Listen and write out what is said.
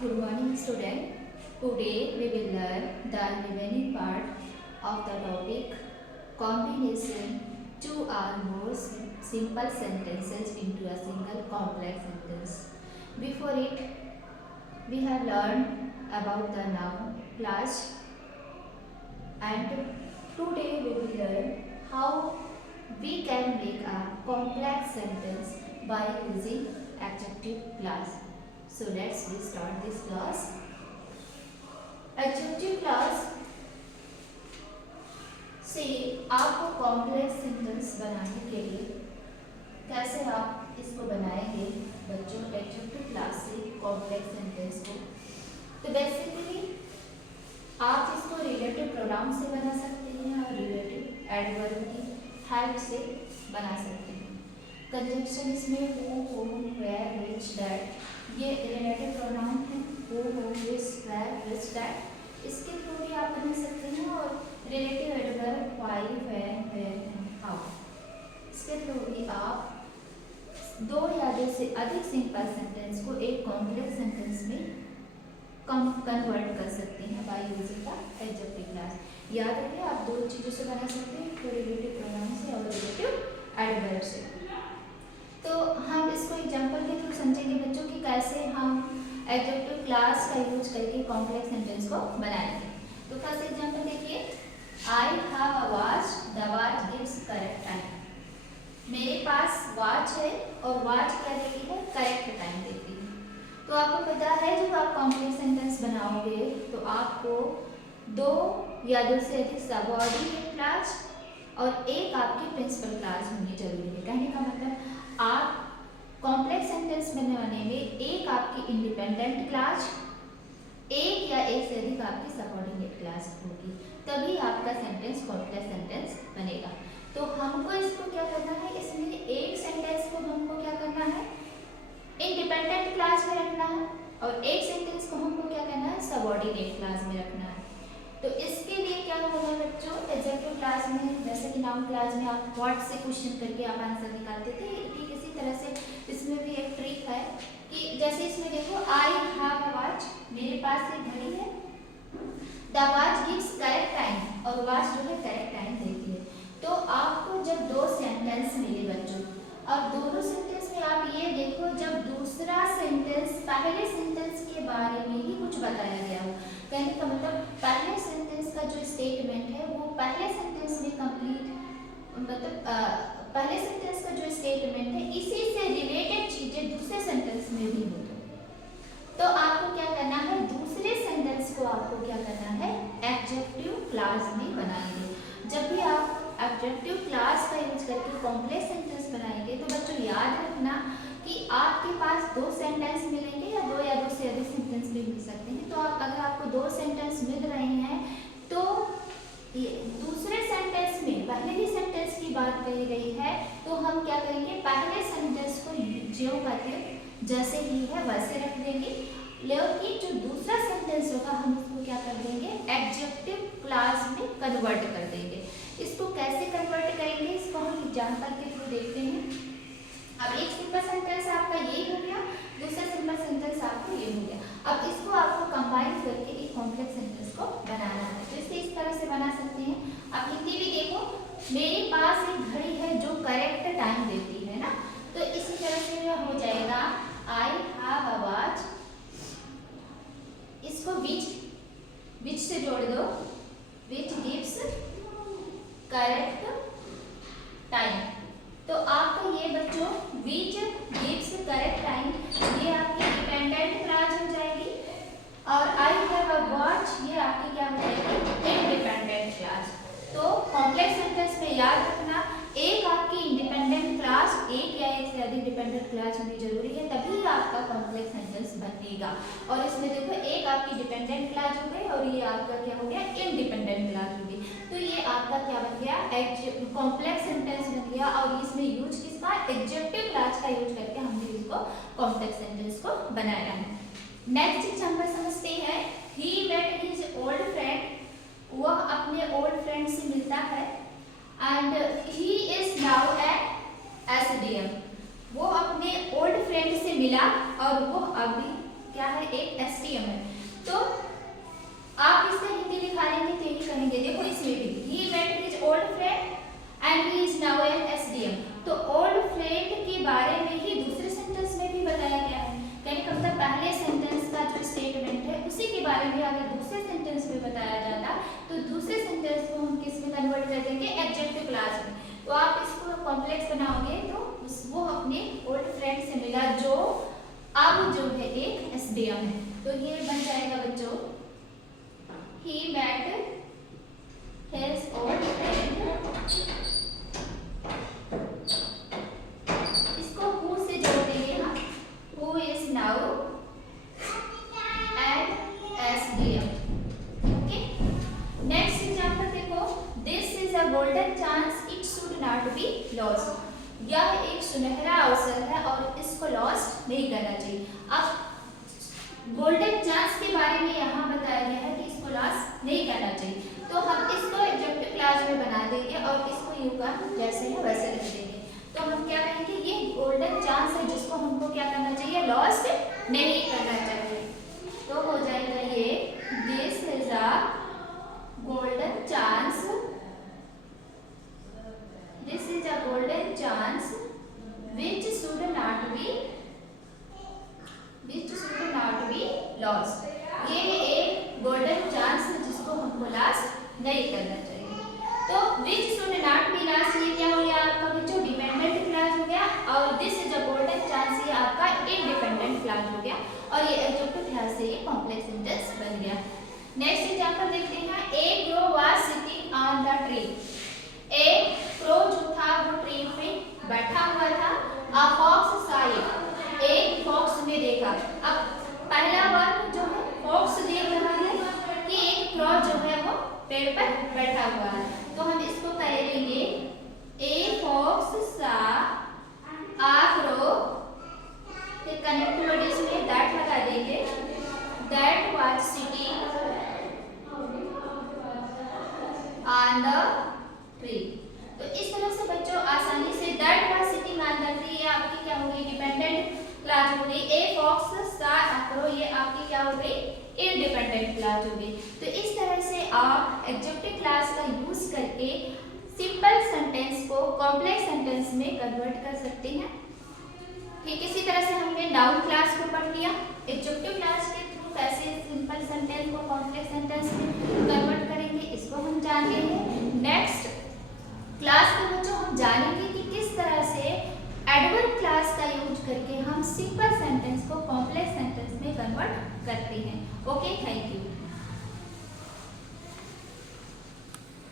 Good morning, student. Today we will learn the remaining part of the topic combination two or more simple sentences into a single complex sentence. Before it, we have learned about the noun class, and today we will learn how we can make a complex sentence by using adjective clause. So let's start this class. Adjective class से आपको complex sentence बनाने के लिए कैसे आप इसको बनाएंगे बच्चों, एडजेक्टिव क्लास से कॉम्प्लेक्स सेंटेंस को। तो बेसिकली आप इसको रिलेटिव प्रोनाउन से बना सकते हैं और रिलेटिव एडवर्ब की हेल्प से बना सकते हैं। कंजंक्शन इसमें who, whom, where, which, that, ये रिलेटिव प्रोनाउन है। Who, whom, which, where, which, that, इसके थ्रू भी आप बना सकते हैं। और relative adverb why, when, where and how, इसके थ्रू भी आप दो या दो से अधिक सिंपल सेंटेंस को एक कॉम्प्लेक्स सेंटेंस में कन्वर्ट कर सकते हैं by using the adjective class. याद रखिए, आप दो चीज़ों से बना सकते हैं, तो रिलेटिव प्रोनाउन से और रिलेटिव एडवर्ब से। तो हम इसको एग्जांपल के थ्रू समझेंगे बच्चों कि कैसे हम एडजेक्टिव क्लास का यूज करके कॉम्प्लेक्स सेंटेंस को बनाएंगे। तो फर्स्ट एग्जांपल देखिए, I have a watch, the watch gives correct time. मेरे पास वॉच है और वॉच क्या देती है, करेक्ट टाइम देती है। तो आपको पता है जब आप कॉम्प्लेक्स सेंटेंस बनाओगे तो आपको दो या दो से अधिक सबऑर्डिनेट क्लॉज और एक आपकी प्रिंसिपल क्लॉज होनी जरूरी है। कहने का मतलब आप कॉम्प्लेक्स सेंटेंस बनाने में एक आपकी इंडिपेंडेंट क्लॉज, एक या एक से अधिक आपकी सबऑर्डिनेट क्लॉज होगी, तभी आपका सेंटेंस कॉम्प्लेक्स सेंटेंस बनेगा। तो हमको इसको क्या करना है, इसमें एक सेंटेंस को हमको क्या करना है, इंडिपेंडेंट क्लॉज में रखना है और एक सेंटेंस को हमको क्या करना है, सबऑर्डिनेट क्लॉज में रखना है। तो इसके लिए क्या होगा बच्चों, एडजेक्टिव क्लास में जैसे कि नाउन क्लास में आप व्हाट से क्वेश्चन करके आप आंसर निकालते थे, ठीक इसी तरह से इसमें भी एक ट्रिक है कि जैसे इसमें देखो, आई हैव अ वॉच, मेरे पास एक घड़ी है, the watch gives correct time, और वॉच जो है करेक्ट टाइम देती है। तो आपको जब दो सेंटेंस मिले बच्चों, और दोनों सेंटेंस में आप ये देखो, जब दूसरा सेंटेंस पहले सेंटेंस के बारे में ही कुछ बताया गया हो, कहने का मतलब पहले सेंटेंस का जो स्टेटमेंट है वो पहले सेंटेंस में कंप्लीट, मतलब पहले सेंटेंस का जो स्टेटमेंट है इसी से रिलेटेड चीजें दूसरे सेंटेंस में भी हो, तो आपको क्या करना है, दूसरे सेंटेंस को आपको क्या करना है, एडजेक्टिव क्लॉज में बनाएंगे। जब भी आप एडजेक्टिव क्लॉज का यूज करके कॉम्प्लेक्स सेंटेंस बनाएंगे तो बच्चों याद रखना कि आपके पास दो सेंटेंस मिलेंगे या दो से अधिक सेंटेंस भी मिल सकते हैं। तो आप अगर आपको दो सेंटेंस मिल रहे हैं तो दूसरे सेंटेंस में पहले ही सेंटेंस की बात कही गई है, तो हम क्या करेंगे, पहले सेंटेंस को ज्यों का त्यों जैसे ही है वैसे रख देंगे, लेकिन जो दूसरा सेंटेंस होगा हम उसको क्या कर देंगे, एडजेक्टिव क्लॉज में कन्वर्ट कर देंगे। इसको कैसे कन्वर्ट करेंगे, इसको हम एग्जांपल के थ्रू देखते हैं। अब एक सिंपल सेंटेंस आपका ये हो गया, दूसरा सिंपल सेंटेंस आपको ये हो गया। अब इसको आपको कंबाइन करके एक कॉम्प्लेक्स सेंटेंस को बनाना है, तो इसे इस तरह से बना सकते हैं। अब हिंदी भी देखो, मेरे पास एक घड़ी है जो करेक्ट टाइम देती है ना, तो इसी तरह से हो जाएगा, आई हैव अ वॉच, इसको विच से जोड़ दो, विच गिव्स करेक्ट टाइम। तो आपका ये बच्चों विच गिव्स करेक्ट टाइम, ये आपकी डिपेंडेंट क्लॉज हो जाएगी, और आई हैव अ वॉच ये आपकी क्या हो जाएगी, इंडिपेंडेंट क्लॉज। तो कॉम्प्लेक्स सेंटेंस में याद रखना, एक आपकी इंडिपेंडेंट क्लॉज, एक या एक से अधिक डिपेंडेंट क्लॉज होनी जरूरी है, तभी आपका कॉम्प्लेक्स सेंटेंस बनेगा। और इसमें देखो, एक आपकी डिपेंडेंट क्लॉज हो गई और ये आपका क्या हो गया, इंडिपेंडेंट क्लॉज हो गई। तो ये आपका क्या बन गया, कॉम्प्लेक्स सेंटेंस बन गया, और इसमें यूज किसका, एडजेक्टिव क्लॉज का यूज करके हमने इसको कॉम्प्लेक्स सेंटेंस को बनाया है। नेक्स्ट एग्जांपल समझते हैं, he met his old friend, वह अपने ओल्ड फ्रेंड से मिलता है, and he is now at SDM, वो अपने ओल्ड फ्रेंड से मिला और वो अभी क्या है, एक एसटीएम है। तो आप इसका हिंदी लिखा लेंगे तो यही कहेंगे, देखो इसमें भी he met his old friend and he is now an SDM. तो ओल्ड फ्रेंड के बारे में ही दूसरे सेंटेंस में भी बताया गया है, यानी कि मतलब पहले सेंटेंस का जो स्टेटमेंट है उसी के बारे में अगर दूसरे सेंटेंस में बताया जाता तो दूसरे सेंटेंस को हम किस में कन्वर्ट कर देंगे, एडजेक्टिव क्लास में। तो आप इसको कॉम्प्लेक्स बनाओगे तो वो अपने ओल्ड फ्रेंड से मिला जो अब जो है एक एसडीएम है। तो ये बन जाएगा बच्चों, he met his old friend, इसको हु से जोड़ देंगे हम, who is now an SDM. Okay, next example देखो, this is a golden chance it should not be lost. यह एक सुनहरा अवसर है और इसको लॉस्ट नहीं करना चाहिए। अब गोल्डन चांस के बारे में यहाँ बताया गया है कि इसको लॉस नहीं करना चाहिए, तो हम इसको एडजेक्टिव क्लास में बना देंगे और इसको यू का जैसे है वैसे रख देंगे। तो हम क्या कहेंगे, ये गोल्डन चांस है जिसको हमको क्या करना चाहिए, लॉस्ट नहीं करना चाहिए। तो हो जाएगा ये, this is a golden chance, this is a golden chance which should not be lost। ये एक गोल्डन चांस है जिसको हमको लॉस नहीं करना चाहिए। तो which should not be lost ये क्या हो गया आपका बच्चों, डिपेंडेंट क्लॉज हो गया, और this is a golden chance ये आपका इंडिपेंडेंट क्लॉज हो गया, और ये एडजेक्टिव क्लॉज से ये कॉम्प्लेक्स सेंटेंस बन गया। नेक्स्ट एग्जांपल देखते हैं, a crow was sitting on the tree. एक क्रो जो था वो ट्री पे बैठा हुआ था। अ फॉक्स सॉ इट, एक फॉक्स ने देखा। अब पहला वर्ड जो है फॉक्स देख रहा है कि एक क्रो जो है वो पेड़ पर बैठा हुआ है, तो हम इसको करेंगे a fox saw a crow, फिर कनेक्ट वर्ड इसमें दैट लगा देंगे, that was sitting on the tree. तो इस तरह से बच्चों आसानी से that was sitting on the tree ये आपकी क्या होगी, डिपेंडेंट क्लॉज हो गई। A fox saw a crow ये आपकी क्या हो गई, इंडिपेंडेंट क्लॉज हो गई। तो इस तरह से आप एडजेक्टिव क्लॉज का यूज करके सिंपल सेंटेंस को कॉम्प्लेक्स सेंटेंस में कन्वर्ट कर सकते हैं। ठीक, इसी तरह से हमने नाउन क्लास को पढ़ लिया, एडजेक्टिव क्लास के थ्रू कैसे सिंपल सेंटेंस को कॉम्प्लेक्स सेंटेंस में कन्वर्ट करेंगे इसको हम जान गए हैं। नेक्स्ट क्लास में बच्चों हम जानेंगे कि किस तरह से एडवर्ब क्लास का यूज करके हम सिंपल सेंटेंस को कॉम्प्लेक्स सेंटेंस में कन्वर्ट करते हैं। Okay, thank you.